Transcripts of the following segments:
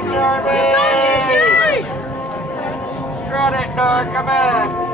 right, Jeremy! Run it, Noah, come on!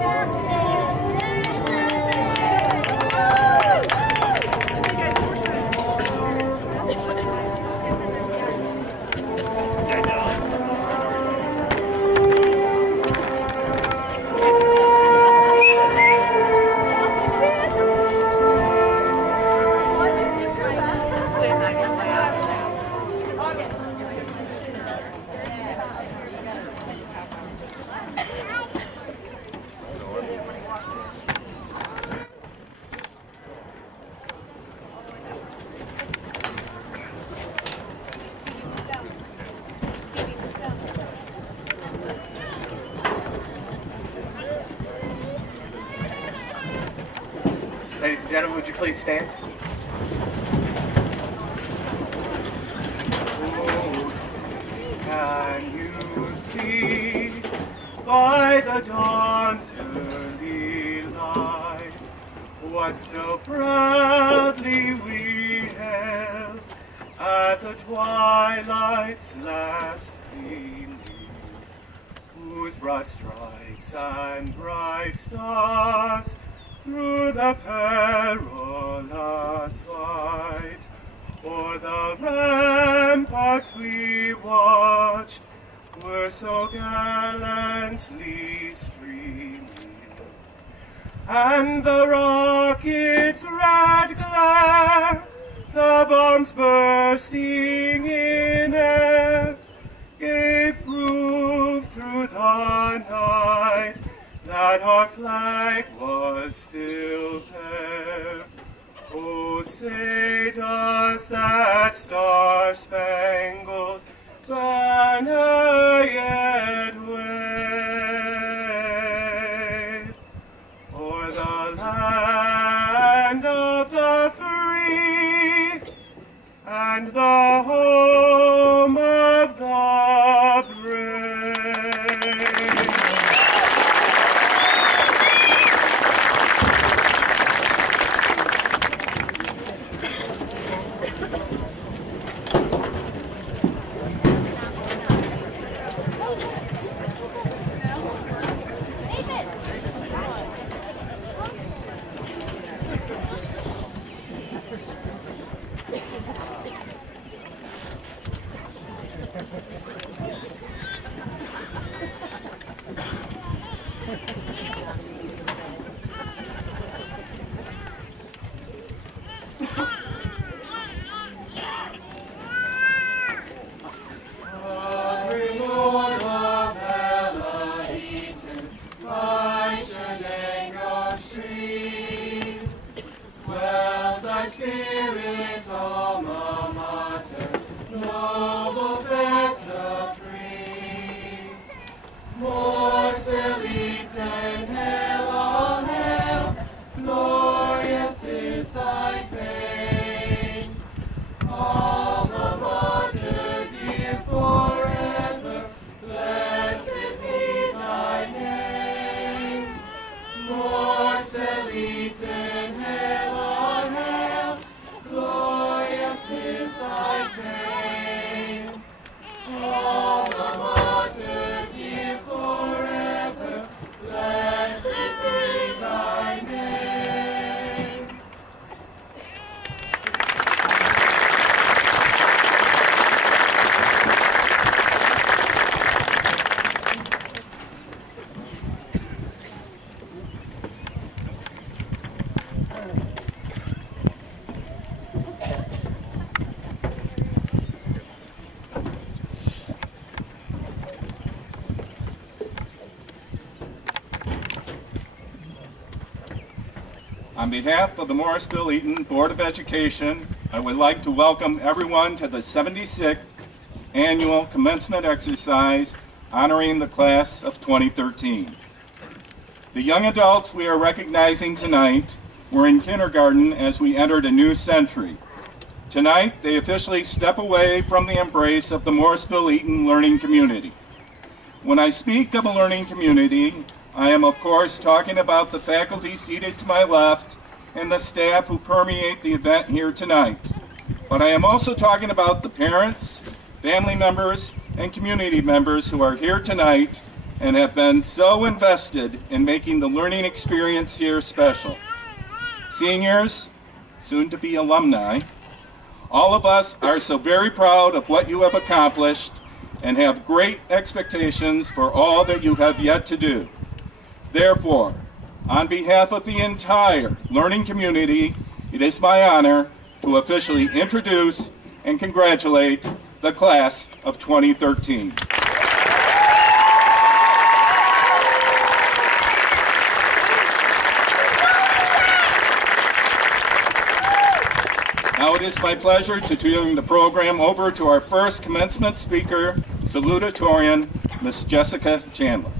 Ladies and gentlemen, would you please stand? Oh, can you see by the dawn's early light what so proudly we held at the twilight's last gleaming, whose broad stripes and bright stars through the perilous fight, o'er the ramparts we watched, were so gallantly streaming, and the rocket's red glare, the bombs bursting in air, gave proof through the night that our flag was still there. Oh, say does that star-spangled banner yet wave o'er the land of the free and the home of the brave? Spirit, alma mater, noble fair supreme. Morrisville-Eaton, hail, all hail, glorious is thy fame. Alma mater, dear forever, blessed be thy name. Morrisville-Eaton, hail, all hail, glorious is thy fame. Alma mater, dear forever, blessed be thy name. On behalf of the Morrisville-Eaton Board of Education, I would like to welcome everyone to the 76th Annual Commencement Exercise honoring the class of 2013. The young adults we are recognizing tonight were in kindergarten as we entered a new century. Tonight, they officially step away from the embrace of the Morrisville-Eaton learning community. When I speak of a learning community, I am of course talking about the faculty seated to my left and the staff who permeate the event here tonight. But I am also talking about the parents, family members, and community members who are here tonight and have been so invested in making the learning experience here special. Seniors, soon to be alumni, all of us are so very proud of what you have accomplished and have great expectations for all that you have yet to do. Therefore, on behalf of the entire learning community, it is my honor to officially introduce and congratulate the class of 2013. Now it is my pleasure to turn the program over to our first commencement speaker, Salutatorian, Miss Jessica Chandler.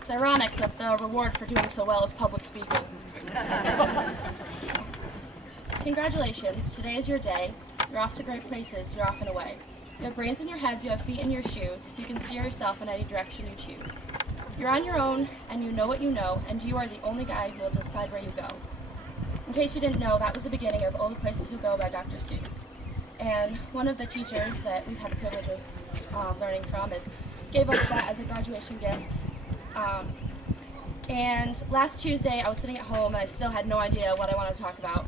It's ironic that the reward for doing so well is public speaking. Congratulations, today is your day. You're off to great places, you're off and away. You have brains in your heads, you have feet in your shoes. You can steer yourself in any direction you choose. You're on your own, and you know what you know, and you are the only guy who will decide where you go. In case you didn't know, that was the beginning of All the Places You Go by Dr. Seuss. And one of the teachers that we've had the privilege of learning from gave us that as a graduation gift. And last Tuesday, I was sitting at home, and I still had no idea what I wanted to talk about.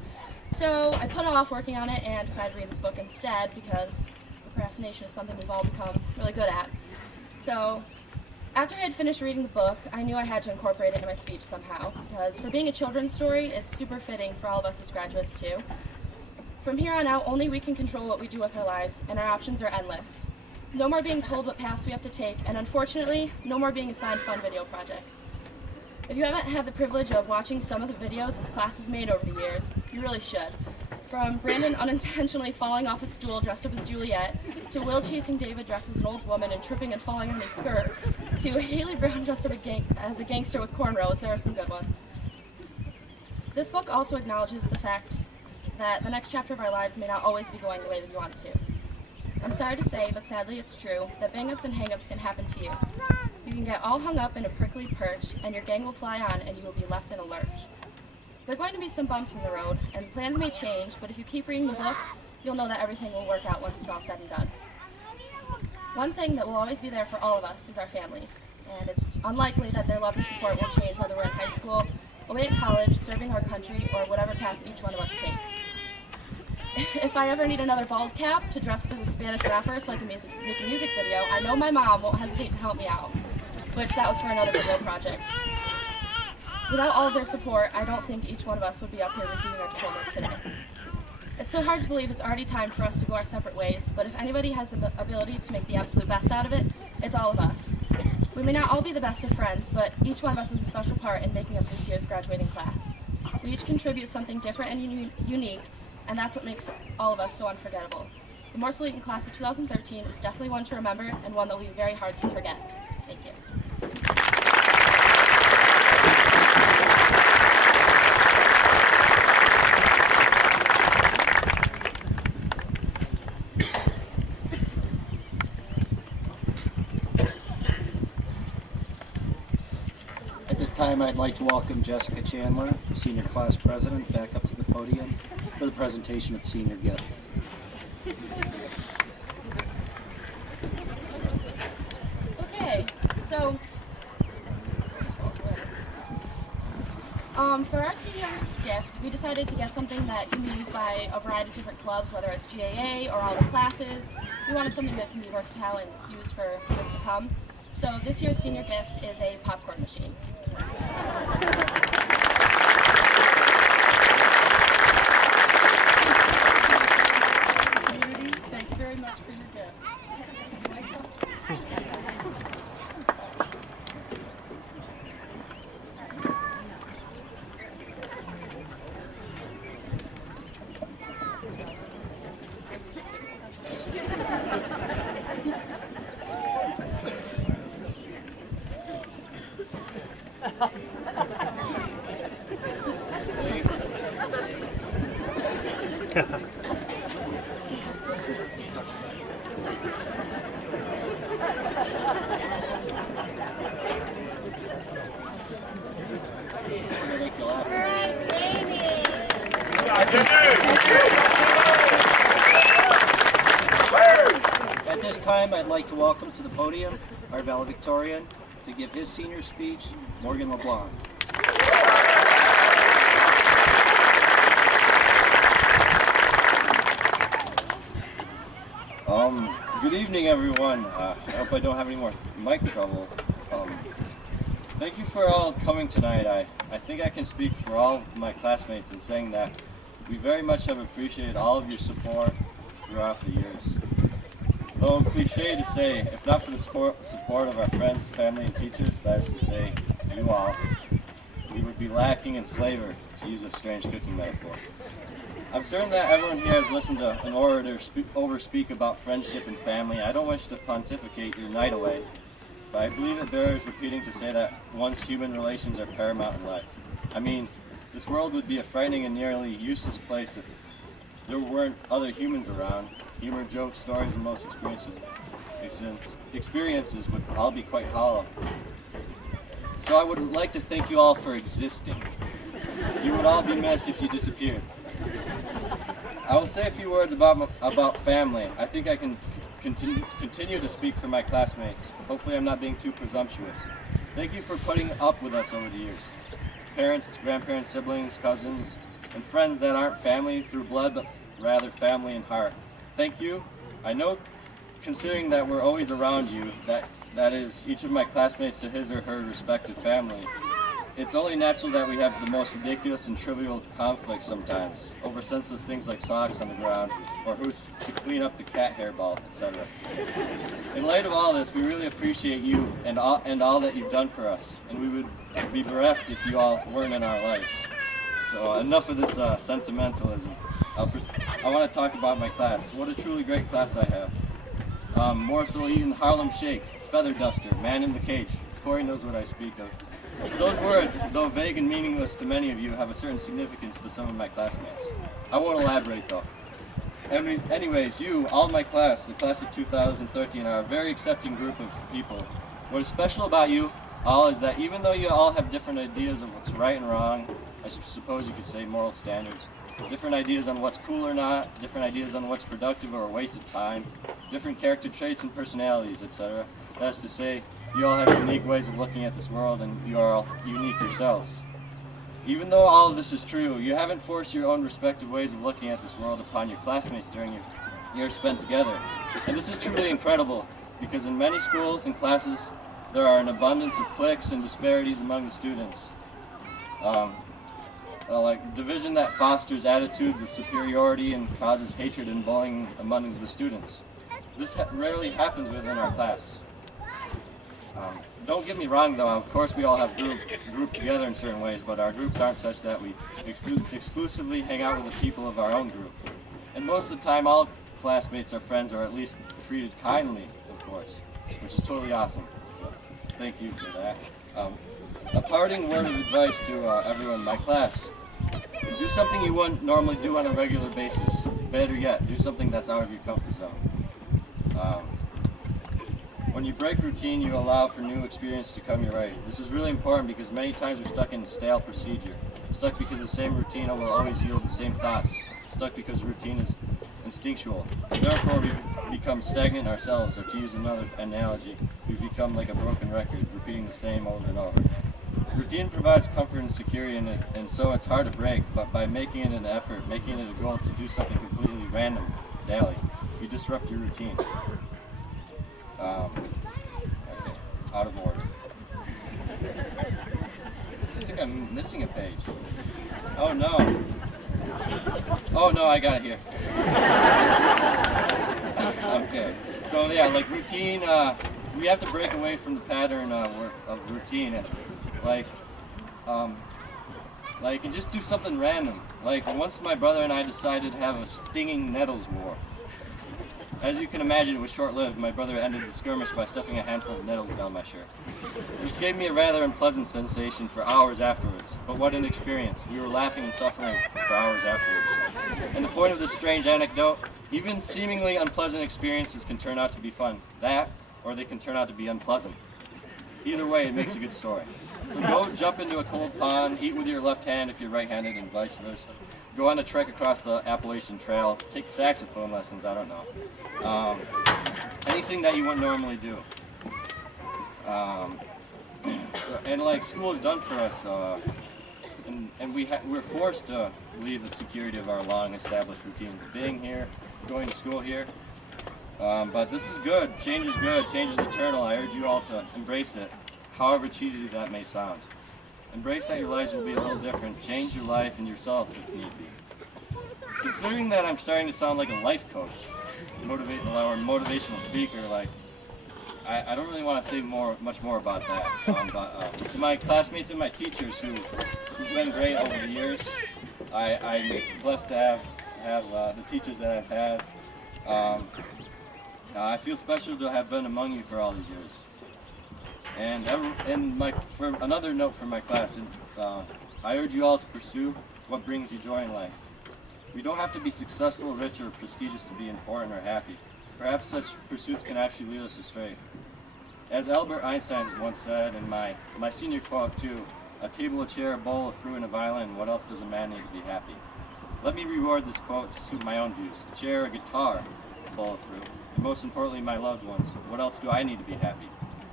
So I put off working on it and decided to read this book instead because procrastination is something we've all become really good at. So after I had finished reading the book, I knew I had to incorporate it into my speech somehow, because for being a children's story, it's super fitting for all of us as graduates too. From here on out, only we can control what we do with our lives, and our options are endless. No more being told what paths we have to take, and unfortunately, no more being assigned fun video projects. If you haven't had the privilege of watching some of the videos this class has made over the years, you really should. From Brandon unintentionally falling off a stool dressed up as Juliet, to Will chasing David dressed as an old woman and tripping and falling on his skirt, to Haley Brown dressed up as a gangster with cornrows, there are some good ones. This book also acknowledges the fact that the next chapter of our lives may not always be going the way that we want it to. I'm sorry to say, but sadly it's true, that bang-ups and hang-ups can happen to you. You can get all hung up in a prickly perch, and your gang will fly on, and you will be left in a lurch. There are going to be some bumps in the road, and plans may change, but if you keep reading the book, you'll know that everything will work out once it's all said and done. One thing that will always be there for all of us is our families, and it's unlikely that their love and support will change whether we're in high school, away at college, serving our country, or whatever path each one of us takes. If I ever need another bald cap to dress up as a Spanish rapper so I can make a music video, I know my mom won't hesitate to help me out, which that was for another video project. Without all of their support, I don't think each one of us would be up here receiving our diplomas today. It's so hard to believe it's already time for us to go our separate ways, but if anybody has the ability to make the absolute best out of it, it's all of us. We may not all be the best of friends, but each one of us has a special part in making up this year's graduating class. We each contribute something different and unique, and that's what makes all of us so unforgettable. The Morrisville-Eaton class of 2013 is definitely one to remember and one that will be very hard to forget. Thank you. At this time, I'd like to welcome Jessica Chandler, Senior Class President, back up to the podium for the presentation of the senior gift. Okay, so for our senior gift, we decided to get something that can be used by a variety of different clubs, whether it's GAA or all the classes. We wanted something that can be versatile and used for years to come. So this year's senior gift is a popcorn machine. Thank you very much for your gift. At this time, I'd like to welcome to the podium our valedictorian to give his senior speech, Morgan LeBlanc. Good evening, everyone. I hope I don't have any more mic trouble. Thank you for all coming tonight. I think I can speak for all of my classmates in saying that we very much have appreciated all of your support throughout the years. Though cliche to say, if not for the support of our friends, family, and teachers, that is to say, you all, we would be lacking in flavor, to use a strange cooking metaphor. I'm certain that everyone here has listened to an orator overspeak about friendship and family. I don't wish to pontificate your night away, but I believe it bears repeating to say that one's human relations are paramount in life. I mean, this world would be a frightening and nearly useless place if there weren't other humans around. Humor, jokes, stories, and most experiences would all be quite hollow. So I would like to thank you all for existing. You would all be missed if you disappeared. I will say a few words about family. I think I can continue to speak for my classmates. Hopefully I'm not being too presumptuous. Thank you for putting up with us over the years. Parents, grandparents, siblings, cousins, and friends that aren't family through blood, but rather family in heart. Thank you. I know, considering that we're always around you, that is each of my classmates to his or her respective family. It's only natural that we have the most ridiculous and trivial conflicts sometimes, over senseless things like socks on the ground, or who's to clean up the cat hairball, etc. In light of all this, we really appreciate you and all that you've done for us, and we would be bereft if you all weren't in our lives. So enough of this sentimentalism. I want to talk about my class. What a truly great class I have. Morrisville-Eaton, Harlem Shake, Feather Duster, Man in the Cage. Corey knows what I speak of. Those words, though vague and meaningless to many of you, have a certain significance to some of my classmates. I won't elaborate though. Anyways, you, all my class, the class of 2013, are a very accepting group of people. What is special about you all is that even though you all have different ideas of what's right and wrong, I suppose you could say moral standards, different ideas on what's cool or not, different ideas on what's productive or a waste of time, different character traits and personalities, etc. That is to say, you all have unique ways of looking at this world, and you are all unique yourselves. Even though all of this is true, you haven't forced your own respective ways of looking at this world upon your classmates during your years spent together. And this is truly incredible, because in many schools and classes, there are an abundance of cliques and disparities among the students. Like division that fosters attitudes of superiority and causes hatred and bullying among the students. This rarely happens within our class. Don't get me wrong though, of course we all have grouped together in certain ways, but our groups aren't such that we exclusively hang out with the people of our own group. And most of the time all classmates are friends, or at least treated kindly, of course, which is totally awesome. So thank you for that. A parting word of advice to everyone in my class. Do something you wouldn't normally do on a regular basis. Better yet, do something that's out of your comfort zone. When you break routine, you allow for new experience to come your way. This is really important because many times we're stuck in stale procedure. Stuck because the same routine will always yield the same thoughts. Stuck because routine is instinctual. Therefore, we become stagnant ourselves, or to use another analogy, we become like a broken record, repeating the same over and over. Routine provides comfort and security in it, and so it's hard to break, but by making it an effort, making it a goal to do something completely random daily, you disrupt your routine. Okay, out of order. I think I'm missing a page. Oh no. Oh no, I got it here. Okay, so yeah, like routine, we have to break away from the pattern of routine. And just do something random. Like once my brother and I decided to have a stinging nettles war. As you can imagine, it was short-lived. My brother ended the skirmish by stuffing a handful of nettles down my shirt. This gave me a rather unpleasant sensation for hours afterwards, but what an experience. We were laughing and suffering for hours afterwards. And the point of this strange anecdote, even seemingly unpleasant experiences can turn out to be fun. That, or they can turn out to be unpleasant. Either way, it makes a good story. So go jump into a cold pond, eat with your left hand if you're right-handed, and vice versa. go on a trek across the Appalachian Trail, take saxophone lessons, I don't know. Anything that you wouldn't normally do. And like school is done for us, and we're forced to leave the security of our long established routines of being here, going to school here. But this is good. Change is good. Change is eternal. I urge you all to embrace it, however cheesy that may sound. Embrace that your lives will be a little different. Change your life and yourself if need be. Considering that I'm starting to sound like a life coach, or motivational speaker, like I don't really want to say much more about that. But to my classmates and my teachers who've been great over the years, I'm blessed to have the teachers that I've had. I feel special to have been among you for all these years. And for another note for my class, I urge you all to pursue what brings you joy in life. We don't have to be successful, rich, or prestigious to be important or happy. Perhaps such pursuits can actually lead us astray. As Albert Einstein once said in my senior quote too, a table, a chair, a bowl, a fruit, and a violin, what else does a man need to be happy? Let me reward this quote to suit my own views. A chair, a guitar, a bowl of fruit, and most importantly, my loved ones. What else do I need to be happy?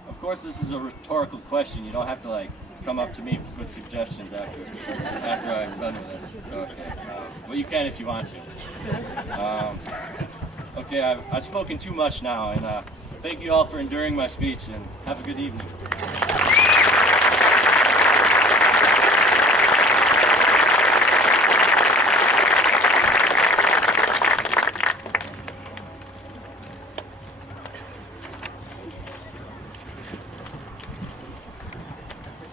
Of course, this is a rhetorical question. You don't have to come up to me with suggestions after I'm done with this. Okay. Well, you can if you want to. Okay, I've spoken too much now, and thank you all for enduring my speech, and have a good evening.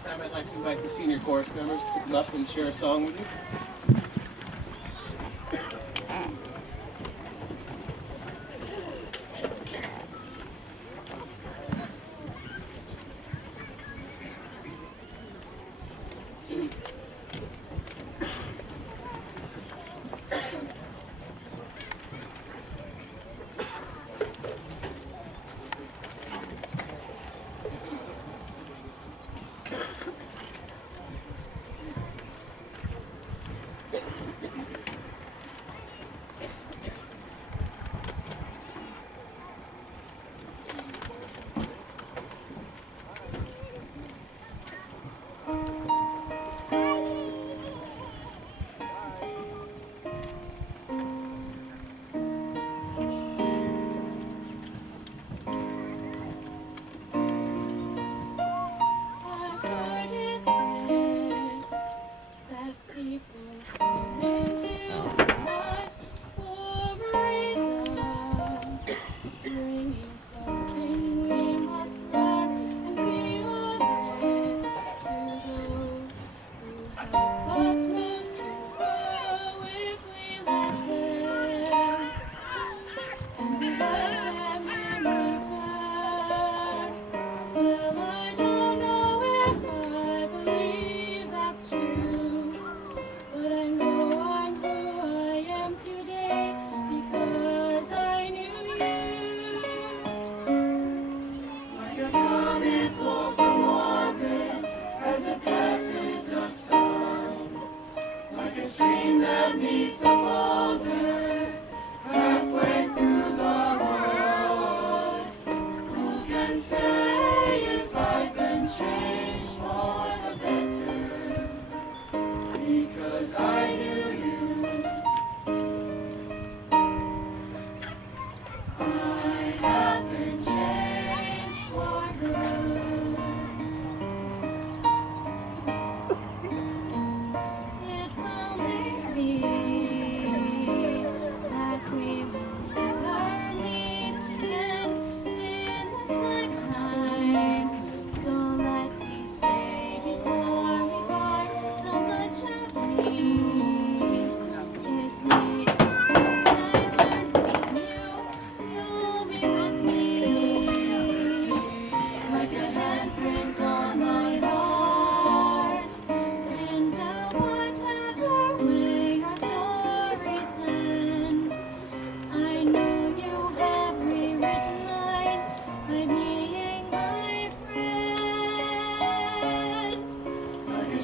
I'd like to invite the senior chorus members to come up and share a song with you.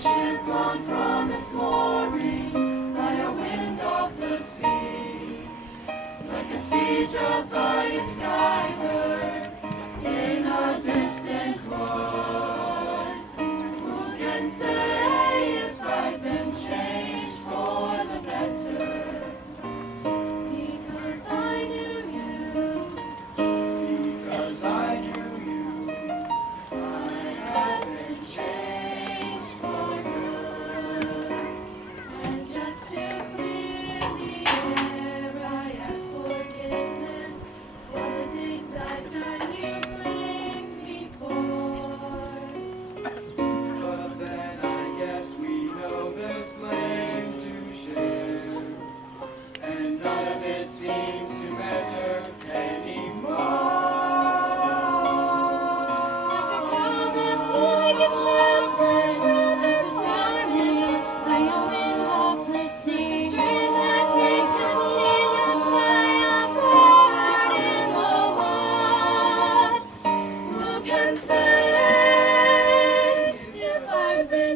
Ship gone from its mooring by a wind. siege of the skyward in a distant wood. Who can say if I've been changed for the better? Because I knew you. Because I knew you. I have been changed for good. And just to clear the air, I ask forgiveness for the things I've done you blamed me for. But then I guess we know there's blame to share, and none of it seems to matter anymore.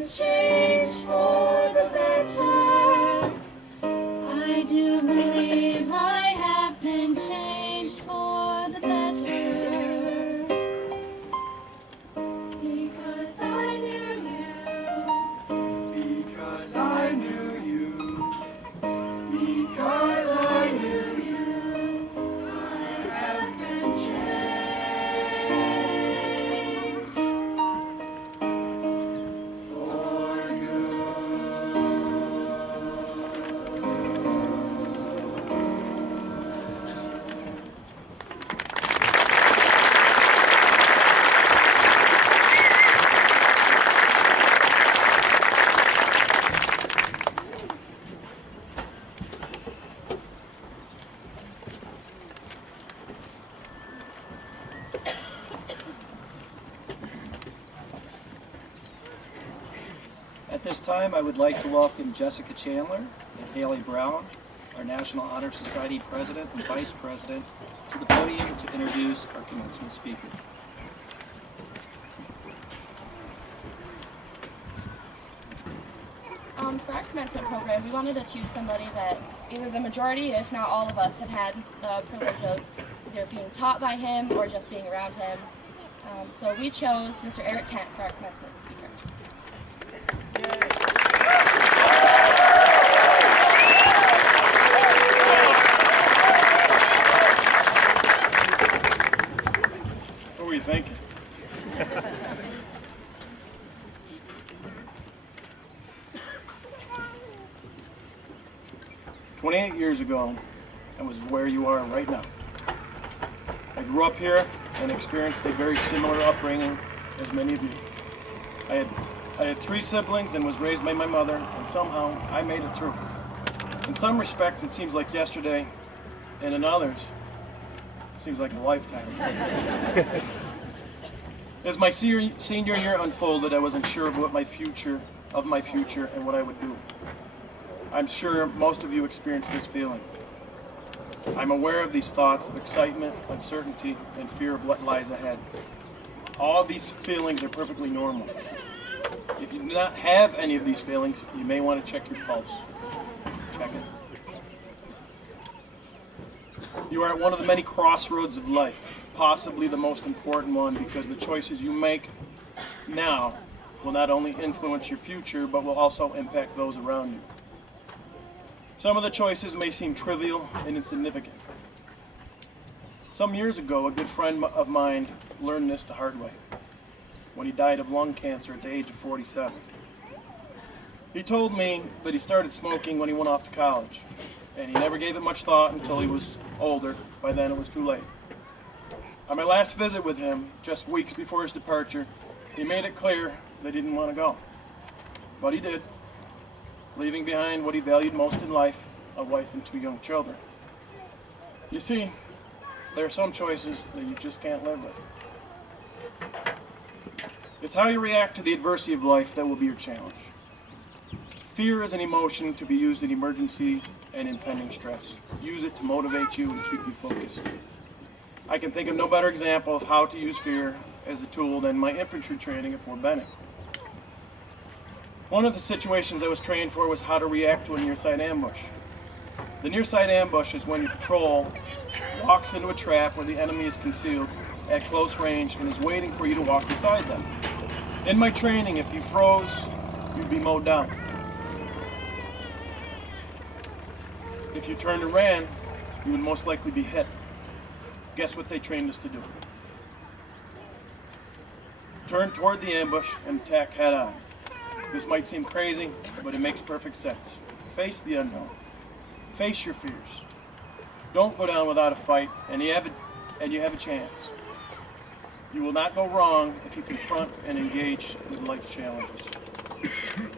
Changed for the better. I do believe I have been changed for the better. Because I knew you. Because I knew you. Because I knew you. I have been changed. At this time, I would like to welcome Jessica Chandler and Haley Brown, our National Honor Society President and Vice President, to the podium to introduce our commencement speaker. For our commencement program, we wanted to choose somebody that either the majority, if not all of us, have had the privilege of either being taught by him or just being around him. So we chose Mr. Eric Kent for our commencement speaker. What were you thinking? 28 years ago, I was where you are right now. I grew up here and experienced a very similar upbringing as many of you. I had 3 siblings and was raised by my mother, and somehow I made it through. In some respects, it seems like yesterday, and in others, it seems like a lifetime. As my senior year unfolded, I wasn't sure of my future, and what I would do. I'm sure most of you experienced this feeling. I'm aware of these thoughts of excitement, uncertainty, and fear of what lies ahead. All of these feelings are perfectly normal. If you do not have any of these feelings, you may want to check your pulse. Check it. You are at one of the many crossroads of life, possibly the most important one, because the choices you make now will not only influence your future, but will also impact those around you. Some of the choices may seem trivial and insignificant. Some years ago, a good friend of mine learned this the hard way when he died of lung cancer at the age of 47. He told me that he started smoking when he went off to college, and he never gave it much thought until he was older. By then it was too late. On my last visit with him, just weeks before his departure, he made it clear that he didn't want to go. But he did, leaving behind what he valued most in life, a wife and 2 young children. You see, there are some choices that you just can't live with. It's how you react to the adversity of life that will be your challenge. Fear is an emotion to be used in emergency and impending stress. Use it to motivate you and keep you focused. I can think of no better example of how to use fear as a tool than my infantry training at Fort Benning. One of the situations I was trained for was how to react to a near-side ambush. The near side ambush is when your patrol walks into a trap where the enemy is concealed at close range and is waiting for you to walk beside them. In my training, if you froze, you'd be mowed down. If you turned and ran, you would most likely be hit. Guess what they trained us to do? Turn toward the ambush and attack head on. This might seem crazy, but it makes perfect sense. Face the unknown. Face your fears. Don't go down without a fight, and you have a chance. You will not go wrong if you confront and engage with life's challenges.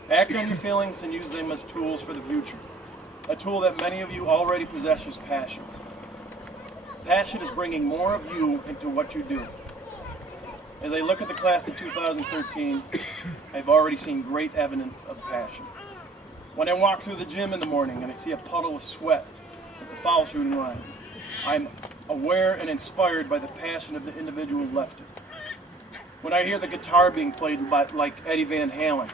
Act on your feelings and use them as tools for the future. A tool that many of you already possess is passion. Passion is bringing more of you into what you do. As I look at the class of 2013, I've already seen great evidence of passion. When I walk through the gym in the morning and I see a puddle of sweat at the foul shooting line, I'm aware and inspired by the passion of the individual who left it. When I hear the guitar being played like Eddie Van Halen,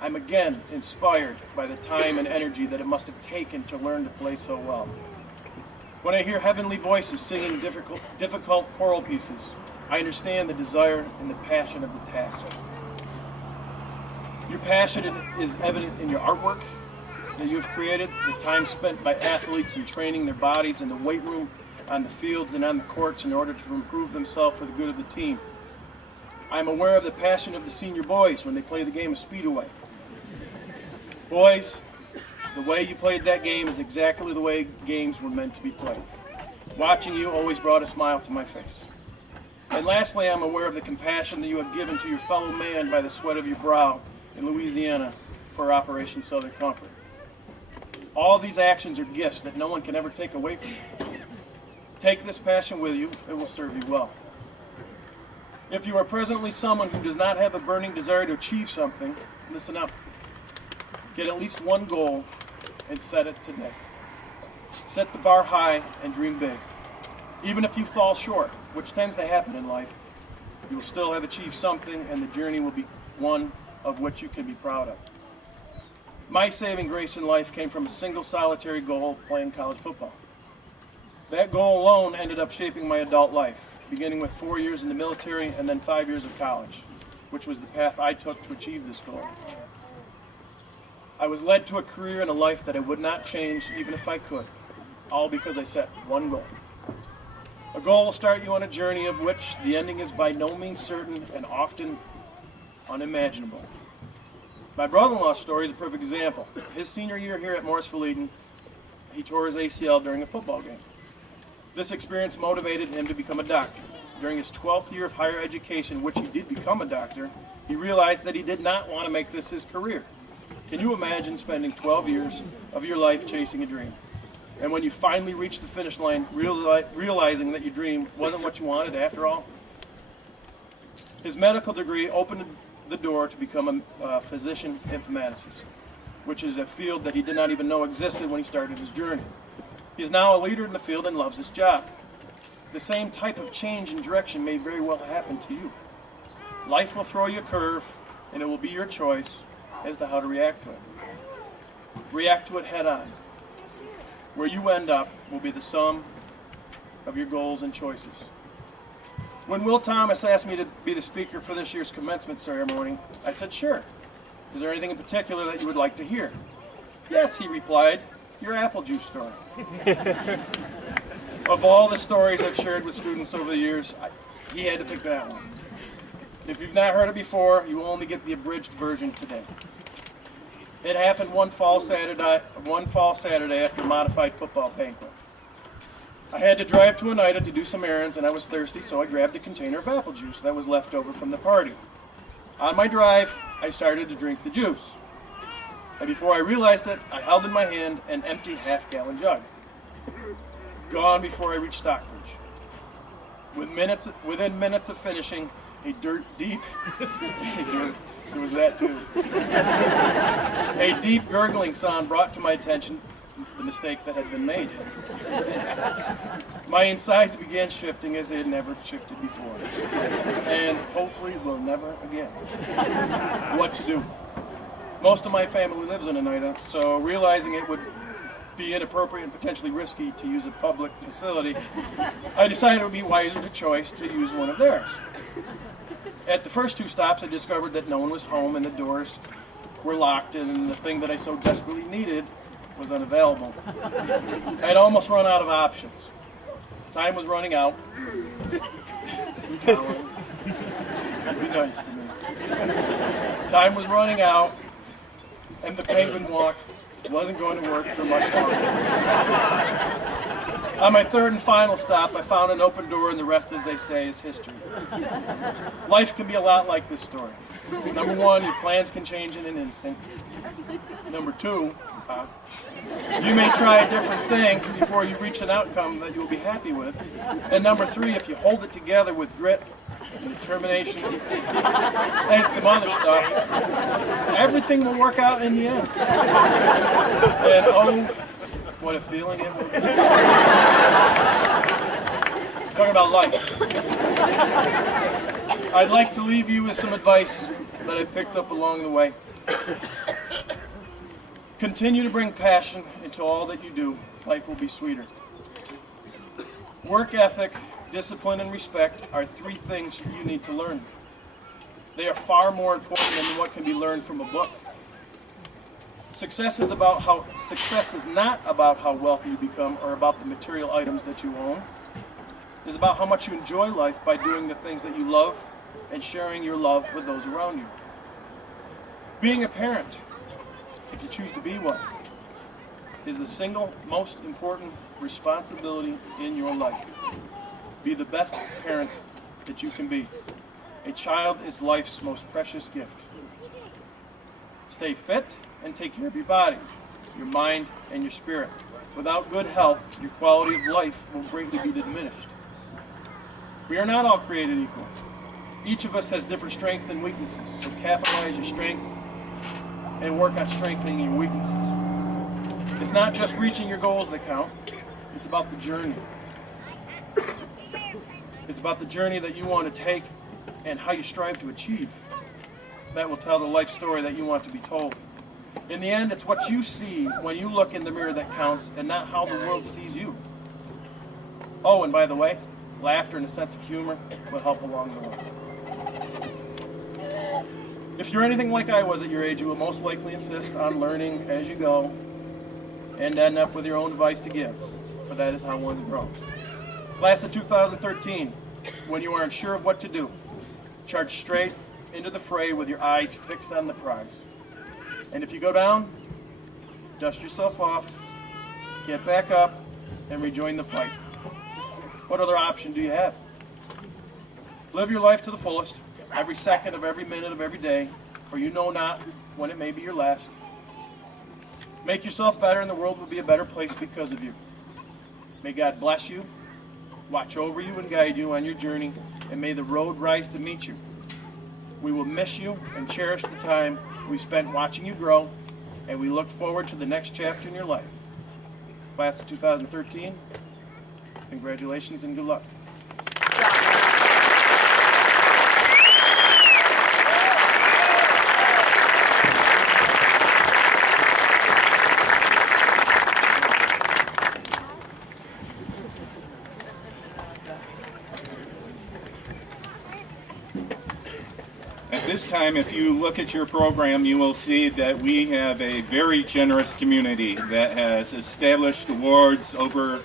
I'm again inspired by the time and energy that it must have taken to learn to play so well. When I hear heavenly voices singing difficult choral pieces, I understand the desire and the passion of the task. Your passion is evident in your artwork that you've created, the time spent by athletes in training their bodies in the weight room, on the fields, and on the courts in order to improve themselves for the good of the team. I'm aware of the passion of the senior boys when they play the game of Speedway. Boys, the way you played that game is exactly the way games were meant to be played. Watching you always brought a smile to my face. And lastly, I'm aware of the compassion that you have given to your fellow man by the sweat of your brow in Louisiana for Operation Southern Comfort. All these actions are gifts that no one can ever take away from you. Take this passion with you, it will serve you well. If you are presently someone who does not have a burning desire to achieve something, listen up. Get at least one goal and set it today. Set the bar high and dream big. Even if you fall short, which tends to happen in life, you will still have achieved something, and the journey will be one of which you can be proud of. My saving grace in life came from a single solitary goal of playing college football. That goal alone ended up shaping my adult life, beginning with 4 years in the military and then 5 years of college, which was the path I took to achieve this goal. I was led to a career and a life that I would not change even if I could, all because I set one goal. A goal will start you on a journey of which the ending is by no means certain and often unimaginable. My brother-in-law's story is a perfect example. His senior year here at Morrisville-Eaton, he tore his ACL during a football game. This experience motivated him to become a doctor. During his 12th year of higher education, which he did become a doctor, he realized that he did not want to make this his career. Can you imagine spending 12 years of your life chasing a dream? And when you finally reach the finish line, realizing that your dream wasn't what you wanted after all? His medical degree opened the door to become a physician informaticist, which is a field that he did not even know existed when he started his journey. He is now a leader in the field and loves his job. The same type of change in direction may very well happen to you. Life will throw you a curve, and it will be your choice as to how to react to it. React to it head on. Where you end up will be the sum of your goals and choices. When Will Thomas asked me to be the speaker for this year's commencement ceremony, I said, sure. Is there anything in particular that you would like to hear? Yes, he replied, your apple juice story. Of all the stories I've shared with students over the years, he had to pick that one. If you've not heard it before, you will only get the abridged version today. It happened one fall Saturday after a modified football banquet. I had to drive to Oneida to do some errands, and I was thirsty, so I grabbed a container of apple juice that was left over from the party. On my drive, I started to drink the juice. And before I realized it, I held in my hand an empty half-gallon jug. Gone before I reached Stockbridge. Within minutes of finishing, a deep gurgling sound brought to my attention the mistake that had been made. My insides began shifting as they had never shifted before, and hopefully will never again. What to do? Most of my family lives in Oneida, so realizing it would be inappropriate and potentially risky to use a public facility, I decided it would be wiser choice to use one of theirs. At the first 2 stops, I discovered that no one was home and the doors were locked, and the thing that I so desperately needed was unavailable. I had almost run out of options. Time was running out. Be nice to me. Time was running out, and the penguin walk wasn't going to work for much longer. On my 3rd and final stop, I found an open door, and the rest, as they say, is history. Life can be a lot like this story. Number 1, your plans can change in an instant. Number 2, you may try different things before you reach an outcome that you'll be happy with. And number 3, if you hold it together with grit and determination and some other stuff, everything will work out in the end. And oh, what a feeling it will be. Talking about life. I'd like to leave you with some advice that I picked up along the way. Continue to bring passion into all that you do. Life will be sweeter. Work ethic, discipline, and respect are 3 things you need to learn. They are far more important than what can be learned from a book. Success is not about how wealthy you become or about the material items that you own. It's about how much you enjoy life by doing the things that you love and sharing your love with those around you. Being a parent, if you choose to be one, is the single most important responsibility in your life. Be the best parent that you can be. A child is life's most precious gift. Stay fit and take care of your body, your mind, and your spirit. Without good health, your quality of life will greatly be diminished. We are not all created equal. Each of us has different strengths and weaknesses, so capitalize your strengths and work on strengthening your weaknesses. It's not just reaching your goals that count, it's about the journey. It's about the journey that you want to take and how you strive to achieve. That will tell the life story that you want to be told. In the end, it's what you see when you look in the mirror that counts and not how the world sees you. Oh, and by the way, laughter and a sense of humor will help along the way. If you're anything like I was at your age, you will most likely insist on learning as you go and end up with your own advice to give, for that is how one grows. Class of 2013, when you are unsure of what to do, charge straight into the fray with your eyes fixed on the prize. And if you go down, dust yourself off, get back up, and rejoin the fight. What other option do you have? Live your life to the fullest, every second of every minute of every day, for you know not when it may be your last. Make yourself better and the world will be a better place because of you. May God bless you, watch over you and guide you on your journey, and may the road rise to meet you. We will miss you and cherish the time we spent watching you grow, and we look forward to the next chapter in your life. Class of 2013, congratulations and good luck. At this time, if you look at your program, you will see that we have a very generous community that has established awards over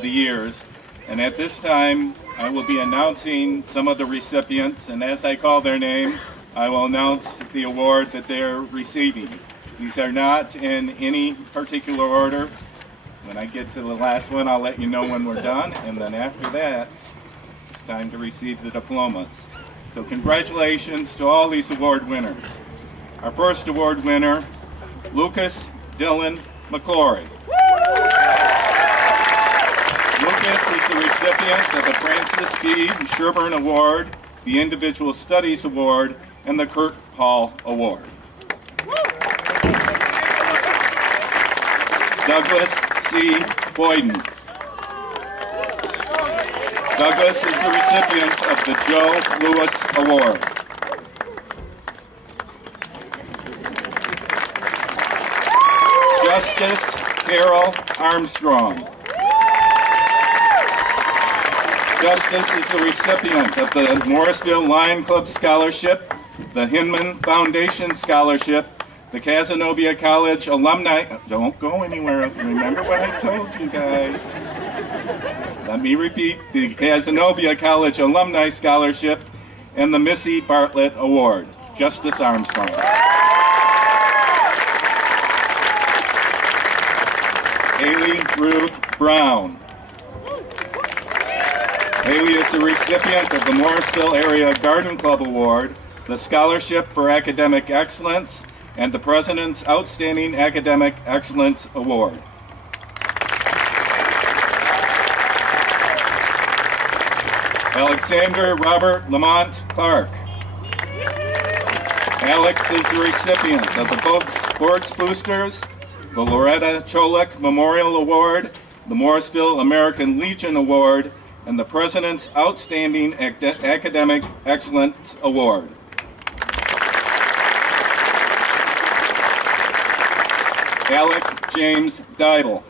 the years. And at this time, I will be announcing some of the recipients, and as I call their name, I will announce the award that they're receiving. These are not in any particular order. When I get to the last one, I'll let you know when we're done, and then after that, it's time to receive the diplomas. So congratulations to all these award winners. Our first award winner, Lucas Dylan McClory. Lucas is the recipient of the Francis B. Sherburne Award, the Individual Studies Award, and the Kurt Hall Award. Douglas C. Boyden. Douglas is the recipient of the Joe Lewis Award. Justice Carol Armstrong. Justice is the recipient of the Morrisville Lion Club Scholarship, the Hinman Foundation Scholarship, the Cazenovia College Alumni... Don't go anywhere. Remember what I told you guys. Let me repeat. The Cazenovia College Alumni Scholarship and the Missy Bartlett Award. Justice Armstrong. Haley Ruth Brown. Haley is the recipient of the Morrisville Area Garden Club Award, the Scholarship for Academic Excellence, and the President's Outstanding Academic Excellence Award. Alexander Robert Lamont Clark. Alex is the recipient of the Both Sports Boosters, the Loretta Cholek Memorial Award, the Morrisville American Legion Award, and the President's Outstanding Academic Excellence Award. Alec James Dybel.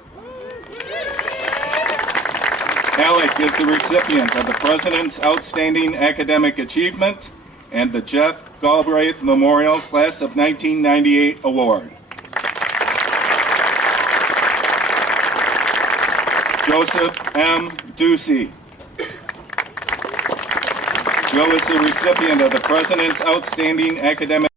Alec is the recipient of the President's Outstanding Academic Achievement and the Jeff Galbraith Memorial Class of 1998 Award. Joseph M. Ducey. Joe is the recipient of the President's Outstanding Academic